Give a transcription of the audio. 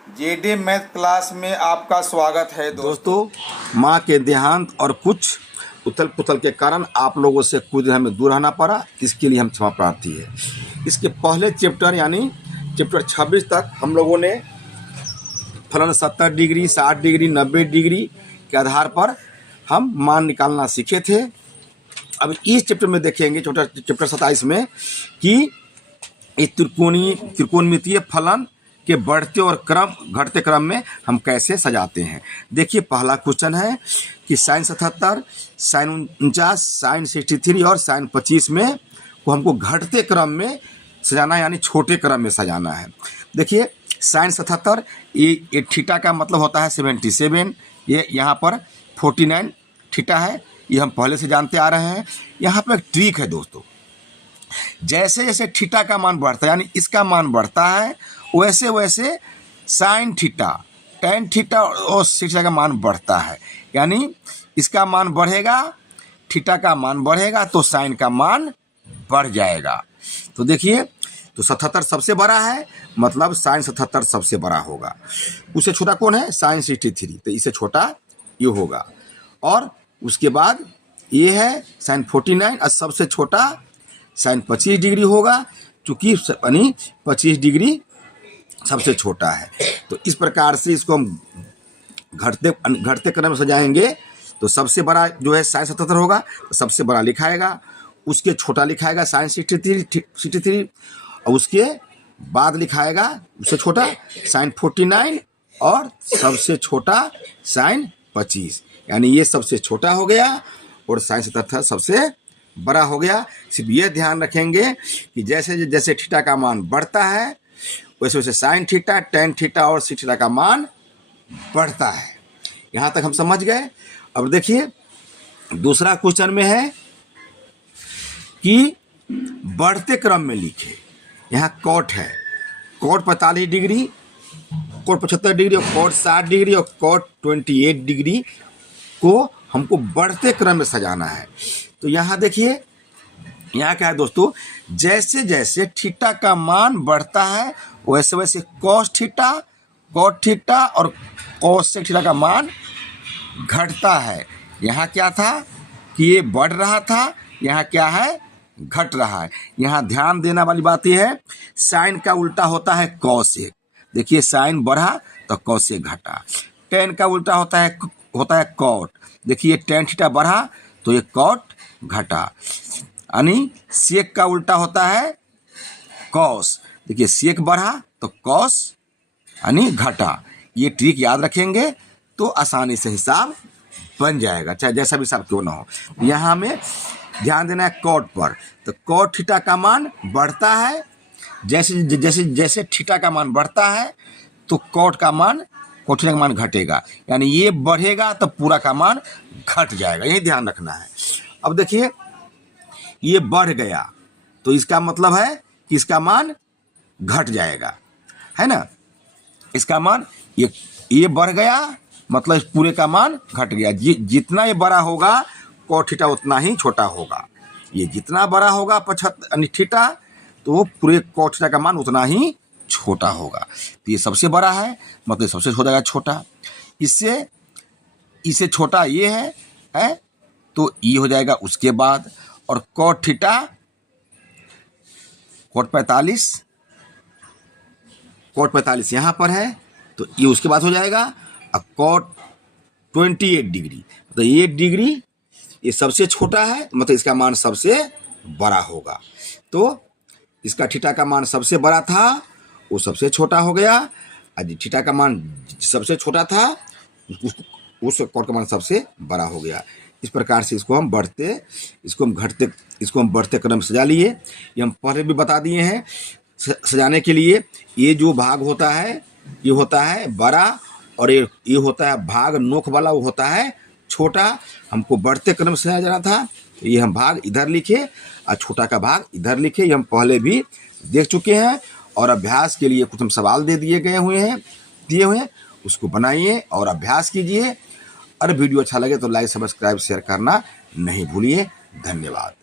JD math class में आपका स्वागत है दोस्तों। माँ के देहांत और कुछ उथल पुथल के कारण आप लोगों से कुछ दिन हमें दूर रहना पड़ा, इसके लिए हम क्षमा प्रार्थी है। इसके पहले चैप्टर यानी चैप्टर 26 तक हम लोगों ने फलन 70 डिग्री 60 डिग्री 90 डिग्री के आधार पर हम मान निकालना सीखे थे। अब इस चैप्टर में देखेंगे चैप्टर 27 में कि इस त्रिकोणमितीय फलन के बढ़ते और घटते क्रम में हम कैसे सजाते हैं। देखिए, पहला क्वेश्चन है कि साइन 77, साइन 49, साइन 63 और साइन 25 में को हमको घटते क्रम में सजाना यानी छोटे क्रम में सजाना है। देखिए, साइन 77 ये थीटा का मतलब होता है 77, ये यहाँ पर 49 थीटा है, ये हम पहले से जानते आ रहे हैं। यहाँ पर एक ट्रिक है दोस्तों, जैसे जैसे थीटा का मान बढ़ता है यानी इसका मान बढ़ता है, वैसे वैसे साइन थीटा टेन थीटा और थीटा का मान बढ़ता है। यानी इसका मान बढ़ेगा, थीटा का मान बढ़ेगा तो साइन का मान बढ़ जाएगा। तो देखिए, तो 77 सबसे बड़ा है, मतलब साइन 77 सबसे बड़ा होगा। उससे छोटा कौन है? साइन 63, तो इससे छोटा ये होगा। और उसके बाद ये है साइन 49 और सबसे छोटा साइन 25 डिग्री होगा, चूँकि यानी 25 डिग्री सबसे छोटा है। तो इस प्रकार से इसको हम घटते क्रम में सजाएंगे। तो सबसे बड़ा जो है साइन 77 होगा, तो सबसे बड़ा लिखाएगा, उसके छोटा लिखाएगा साइन 63 और उसके बाद लिखाएगा उससे छोटा साइन 49 और सबसे छोटा साइन 25। यानी ये सबसे छोटा हो गया और साइन 77 सबसे बड़ा हो गया। सिर्फ ये ध्यान रखेंगे कि जैसे जैसे थीटा का मान बढ़ता है वैसे वैसे साइन थीटा टेन थीटा और सिक्स थीटा का मान बढ़ता है। यहाँ तक हम समझ गए। अब देखिए, दूसरा क्वेश्चन में है कि बढ़ते क्रम में लिखे। यहाँ कॉट है, कॉट 45 डिग्री, कॉट 75 डिग्री और कॉट 60 डिग्री और कॉट 28 डिग्री को हमको बढ़ते क्रम में सजाना है। तो यहाँ देखिए, यहाँ क्या है दोस्तों, जैसे जैसे थीटा का मान बढ़ता है वैसे वैसे कॉस थीटा, कॉट थीटा और कॉसेक थीटा का मान घटता है। यहाँ क्या था कि ये बढ़ रहा था, यहाँ क्या है घट रहा है। यहाँ ध्यान देने वाली बात यह है, साइन का उल्टा होता है कॉसेक। देखिए, साइन बढ़ा तो कॉसेक घटा। टेन का उल्टा होता है कॉट। देखिए, टेन थीटा बढ़ा तो ये कॉट घटा। यानी सेक का उल्टा होता है कॉस। देखिए, सेक बढ़ा तो कॉस यानी घटा। ये ट्रिक याद रखेंगे तो आसानी से हिसाब बन जाएगा, चाहे जैसा भी हिसाब क्यों ना हो। यहाँ में ध्यान देना है कॉट पर। तो कॉट थीटा का मान बढ़ता है, जैसे जैसे जैसे थीटा का मान बढ़ता है तो कॉट थीटा का मान घटेगा। यानी ये बढ़ेगा तो पूरा का मान घट जाएगा, यही ध्यान रखना है। अब देखिए, ये बढ़ गया तो इसका मतलब है कि इसका मान घट जाएगा, है ना। इसका मान ये बढ़ गया मतलब इस पूरे का मान घट गया। जितना ये बड़ा होगा कॉट थीटा उतना ही छोटा होगा। ये जितना बड़ा होगा 75 थीटा तो पूरे कॉट थीटा का मान उतना ही छोटा होगा। तो ये सबसे बड़ा है मतलब सबसे हो जाएगा छोटा। इससे छोटा ये है तो ये हो जाएगा उसके बाद। और कॉट थीटा कॉट 45 यहाँ पर है तो ये उसके बाद हो जाएगा। अब कॉट 28 डिग्री तो ये डिग्री ये सबसे छोटा है, मतलब इसका मान सबसे बड़ा होगा। तो इसका थीटा का मान सबसे बड़ा था वो सबसे छोटा हो गया, और थीटा का मान सबसे छोटा था उस कॉट का मान सबसे बड़ा हो गया। इस प्रकार से इसको हम बढ़ते क्रम में सजा लिए। ये हम पहले भी बता दिए हैं। सजाने के लिए ये जो भाग होता है ये होता है बड़ा और ये होता है भाग नोक वाला, वो होता है छोटा। हमको बढ़ते क्रम से सजाया जाना था, तो ये हम भाग इधर लिखे और छोटा का भाग इधर लिखे। ये हम पहले भी देख चुके हैं। और अभ्यास के लिए कुछ हम सवाल दिए हुए हैं, उसको बनाइए और अभ्यास कीजिए। और वीडियो अच्छा लगे तो लाइक सब्सक्राइब शेयर करना नहीं भूलिए। धन्यवाद।